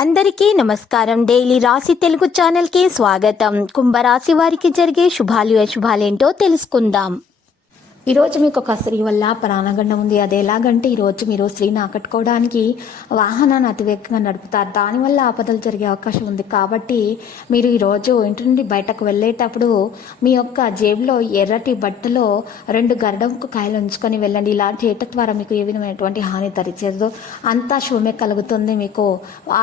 అందరికీ నమస్కారం. డైలీ రాశి తెలుగు ఛానల్కి స్వాగతం. కుంభరాశి వారికి జరిగే శుభాలు అశుభాలేంటో తెలుసుకుందాం. ఈరోజు మీకు ఒక స్త్రీ వల్ల ప్రాణగండం ఉంది. అది ఎలాగంటే ఈరోజు మీరు స్త్రీని ఆకట్టుకోవడానికి వాహనాన్ని అతివేగంగా నడుపుతారు. దానివల్ల ఆపదలు జరిగే అవకాశం ఉంది. కాబట్టి మీరు ఈరోజు ఇంటి నుండి బయటకు వెళ్ళేటప్పుడు మీ యొక్క జేబులో ఎర్రటి బట్టలో 2 గరడంకు కాయలు ఉంచుకొని వెళ్ళండి. ఇలా చేయటం ద్వారా మీకు ఏ విధమైనటువంటి హాని తరిచేదో అంతా శుభమే కలుగుతుంది. మీకు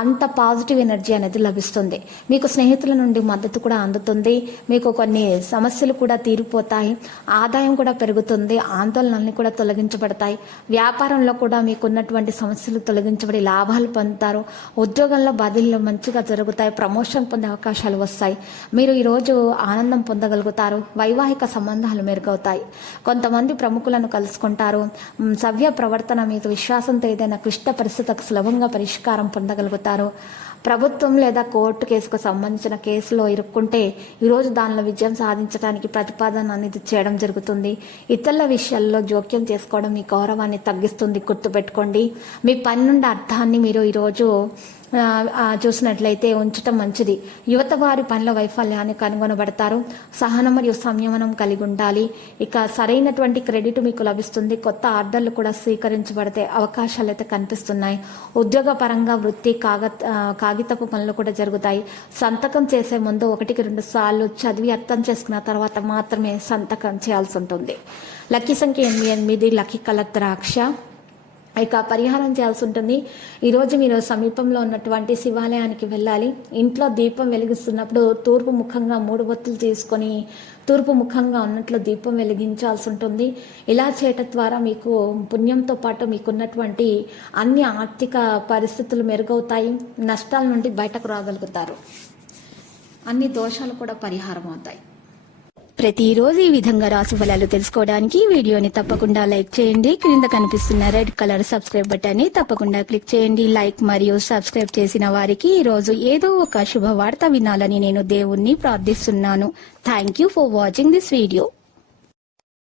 అంత పాజిటివ్ ఎనర్జీ అనేది లభిస్తుంది. మీకు స్నేహితుల నుండి మద్దతు కూడా అందుతుంది. మీకు కొన్ని సమస్యలు కూడా తీరిపోతాయి. ఆదాయం కూడా పెరుగుతుంది. ఆందోళనల్ని కూడా తొలగించబడతాయి. వ్యాపారంలో కూడా మీకున్నటువంటి సమస్యలు తొలగించబడి లాభాలు పొందుతారు. ఉద్యోగంలో బదిలీలు మంచిగా జరుగుతాయి. ప్రమోషన్ పొందే అవకాశాలు వస్తాయి. మీరు ఈరోజు ఆనందం పొందగలుగుతారు. వైవాహిక సంబంధాలు మెరుగవుతాయి. కొంతమంది ప్రముఖులను కలుసుకుంటారు. సవ్య ప్రవర్తన మీకు విశ్వాసంతో ఏదైనా క్లిష్ట పరిస్థితులకు సులభంగా పరిష్కారం పొందగలుగుతారు. ప్రభుత్వం లేదా కోర్టు కేసుకు సంబంధించిన కేసులో ఇరుక్కుంటే ఈరోజు దానిలో విజయం సాధించడానికి ప్రతిపాదన అనేది చేయడం జరుగుతుంది. ఇతరుల విషయాల్లో జోక్యం చేసుకోవడం మీ గౌరవాన్ని తగ్గిస్తుంది. గుర్తుపెట్టుకోండి. మీ పని నుండి అర్థాన్ని మీరు ఈరోజు చూసినట్లయితే ఉంచటం మంచిది. యువత వారి పనుల వైఫల్యాన్ని కనుగొనబడతారు. సహనం మరియు సంయమనం కలిగి ఉండాలి. ఇక సరైనటువంటి క్రెడిట్ మీకు లభిస్తుంది. కొత్త ఆర్డర్లు కూడా స్వీకరించబడితే అవకాశాలు అయితే కనిపిస్తున్నాయి. ఉద్యోగ పరంగా వృత్తి కాగితపు పనులు కూడా జరుగుతాయి. సంతకం చేసే ముందు 1-2 సార్లు చదివి అర్థం చేసుకున్న తర్వాత మాత్రమే సంతకం చేయాల్సి ఉంటుంది. లక్కీ సంఖ్య 88. లక్కీ కలర్ ద్రాక్ష. ఇక పరిహారం చేయాల్సి ఉంటుంది. ఈరోజు మీరు సమీపంలో ఉన్నటువంటి శివాలయానికి వెళ్ళాలి. ఇంట్లో దీపం వెలిగిస్తున్నప్పుడు తూర్పు ముఖంగా 3 ఒత్తులు తీసుకొని తూర్పు ముఖంగా ఉన్నట్లు దీపం వెలిగించాల్సి ఉంటుంది. ఇలా చేయటం ద్వారా మీకు పుణ్యంతో పాటు మీకున్నటువంటి అన్ని ఆర్థిక పరిస్థితులు మెరుగవుతాయి. నష్టాల నుండి బయటకు రాగలుగుతారు. అన్ని దోషాలు కూడా పరిహారం అవుతాయి. ప్రతిరోజు ఈ విధంగా రాశి ఫలాలు తెలుసుకోవడానికి వీడియోని తప్పకుండా లైక్ చేయండి. క్రింద కనిపిస్తున్న రెడ్ కలర్ సబ్స్క్రైబ్ బటన్ ని తప్పకుండా క్లిక్ చేయండి. లైక్ మరియు సబ్స్క్రైబ్ చేసిన వారికి ఈ రోజు ఏదో ఒక శుభవార్త వినాలని నేను దేవుణ్ణి ప్రార్థిస్తున్నాను. Thank you for watching this video.